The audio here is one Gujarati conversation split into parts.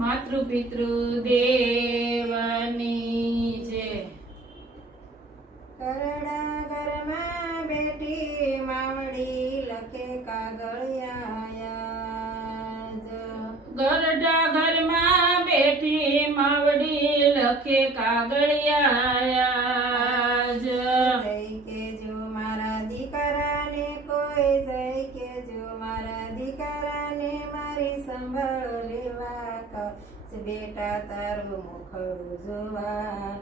માતૃ પિતૃ દેવની જય. કરડા ઘરમાં બેઠી માવડી લખે કાગળિયા. ગરડા ઘરમાં બેઠી માવડી લખે કાગળિયા. જય કેજો મારા દીકરાને કોઈ, જય કેજો મારા દીકરાને મારી સંભાળ લેવા. બેટા તારું મુખડું જોવા,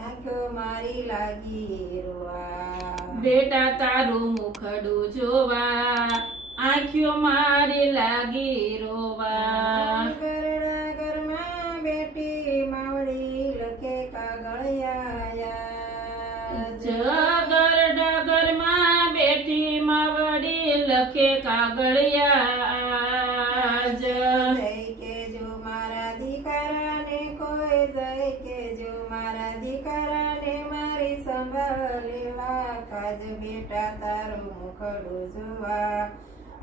આંખો મારી લાગી રોવા. બેટા તારું મુખડું જોવા, આંખો મારી લાગી રોવા. કરડા ઘરમાં બેઠી માવડી લખે કાગળિયા. ગરડા ઘરમાં બેઠી માવડી લખે કાગળિયા. જય કેજો મારા દીકરાને કોઈ, જય કેજો મારા દીકરાને મારી સંભાળ લેવા. કાજ બેટા તારું મુખડું જોવા,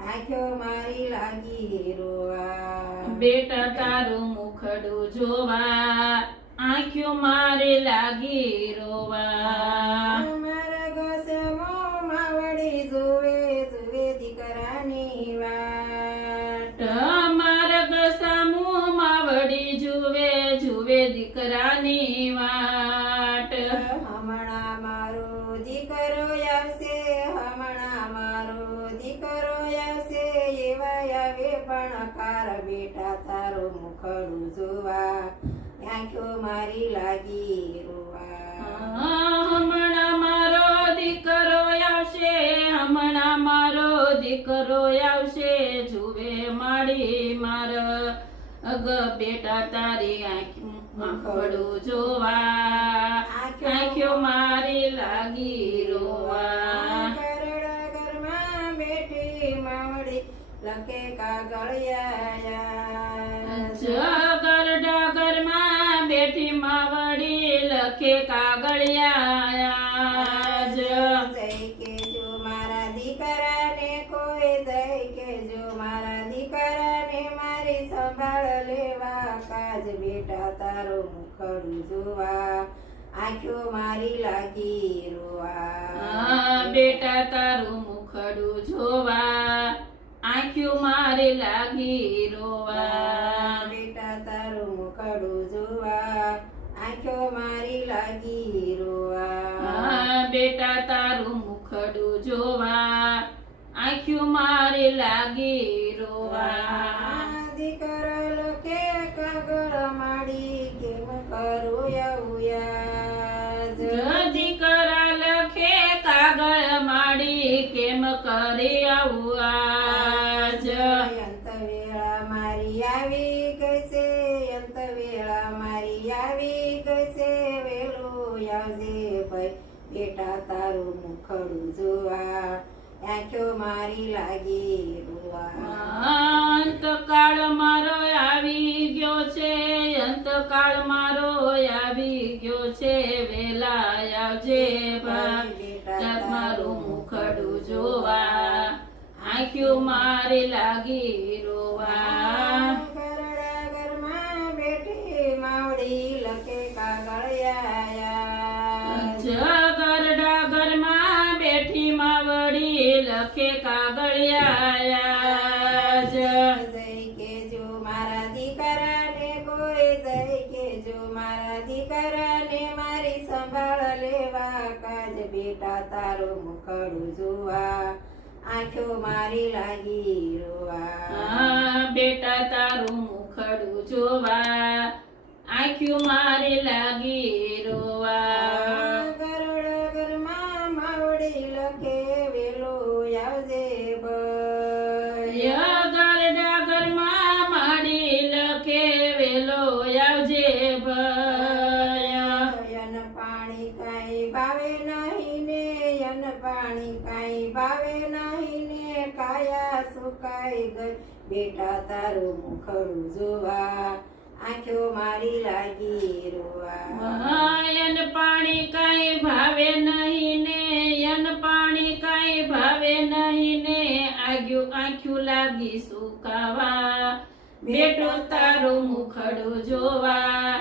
આંખો મારી લાગી રોવા. બેટા તારું મુખડું જોવા, આંખો મારી લાગી રોવા. મારા ઘસમો માવડી જોવે જોવે દીકરાની વાટ. માર્ગ સામું માવડી જુએ જુએ દીકરાની વાટ. હમણાં મારો દીકરો આવશે, હમણાં મારો દીકરો આવશે, એવા આવે પણ કાર બેટા તારું મુખડું જોવા, આંખો મારી લાગી રોવા. હમણાં મારો દીકરો આવશે, હમણાં મારો દીકરો આવશે, જુએ મારી માર અગ બેટા તારી આંખડું જોવા, આંખો મારી લાગી રોવા. કરડા ઘરમાં બેઠી માવડી લખે કાગળિયા. ગરડા ઘરમાં બેઠી માવડી લખે કાગળિયા. જય કેજો મારા દીકરાને કોઈ, જય કેજો મારા દીકરાને મારી સંભાળ લેવા. કાજ બેટા તારું મુખડું જોવા, આંખો મારી લાગી રોવા. બેટા તારું મુખડું જોવા, આંખો મારી લાગી રોવા. બેટા તારું મુખડું જોવા, આંખો મારી લાગી રોવા. બેટા તારું મુખડું જોવા, આંખો મારી લાગી રોવા. દીકરા લખે કાગળ માડી કેમ કરું એવું યાદ. દીકરા લખે કાગળ માડી કેમ કરી આવું આજ. અંત વેળા મારી આવી ગઈ છે, અંત વેળા મારી આવી ગઈ છે, વેલું આવજે ભાઈ બેટા તારું મુખડું જોવા, આંખો મારી લાગી રોવા. અંતકાળ મારો આવી ગયો છે, અંતકાળ મારો આવી ગયો છે, વેલા આવજે ભાઈ મારું મુખડું જોવા, આંખો મારી લાગી રોવા. કરડા ઘરમાં બેઠી માવડી લખે કાગળિયા. ગરડા ઘરમાં બેઠી માવડી લખે કાગળિયા. જય કેજો મારા દીકરાને કોઈ, જય કેજો મારા દીકરાને મારી સંભાળ લેવા. કાજ બેટા તારું મુખડું જોવા, આંખો મારી લાગી રોવા. બેટા તારું મુખડું જોવા, આંખો મારી લાગી રોવા. ગરડા ઘરમાં માવડી લખે વેલો આવજે ભાઈ. ગરડા ઘરમાં માડી લખે વેલો આવજે ભાઈ. અન પાણી કાંઈ ભાવે નહીં ને, અન પાણી કાંઈ ભાવે નહીં ને, કાયા સુકાઈ ગઈ બેટા તારું મુખડું જોવા, આંખો મારી લાગી રોવા. યન પાણી કાંઈ ભાવે નહીં ને, યન પાણી કાંઈ ભાવે નહીં ને, આંખ્યું લાગી સુકાવા. બેટો તારું મુખડું જોવા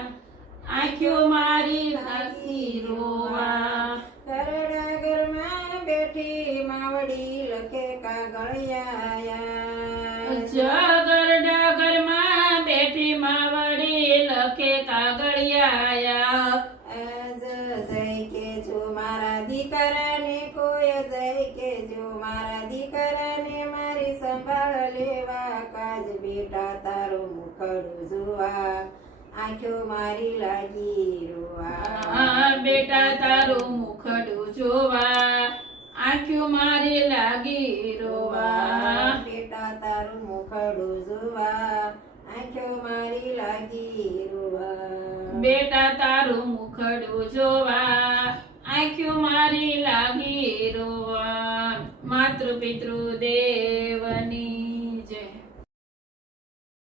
આંખ્યું મારી લાગી રોવા ઘરડા ઘરમાં બેઠી માવડી લખે કાગળિયા જગરડા ઘરમાં બેઠી માવડી લખે કાગળિયા આજ જય કે જો મારા દીકરાને કોઈ જય કે જો મારા દીકરાને મારી સંભાળ લેવા કાજ બેટા તારું મુખડું જોવા આંખો મારી લાગી રોવા બેટા તારું મુખડું જોવા આંખ્યું મારી લાગી રોવા બેટા તારું મુખડું જોવા આંખો મારી લાગી રોવા બેટા તારું મુખડું જોવા આંખ્યું મારી લાગી રોવા માતૃ પિતૃ દેવ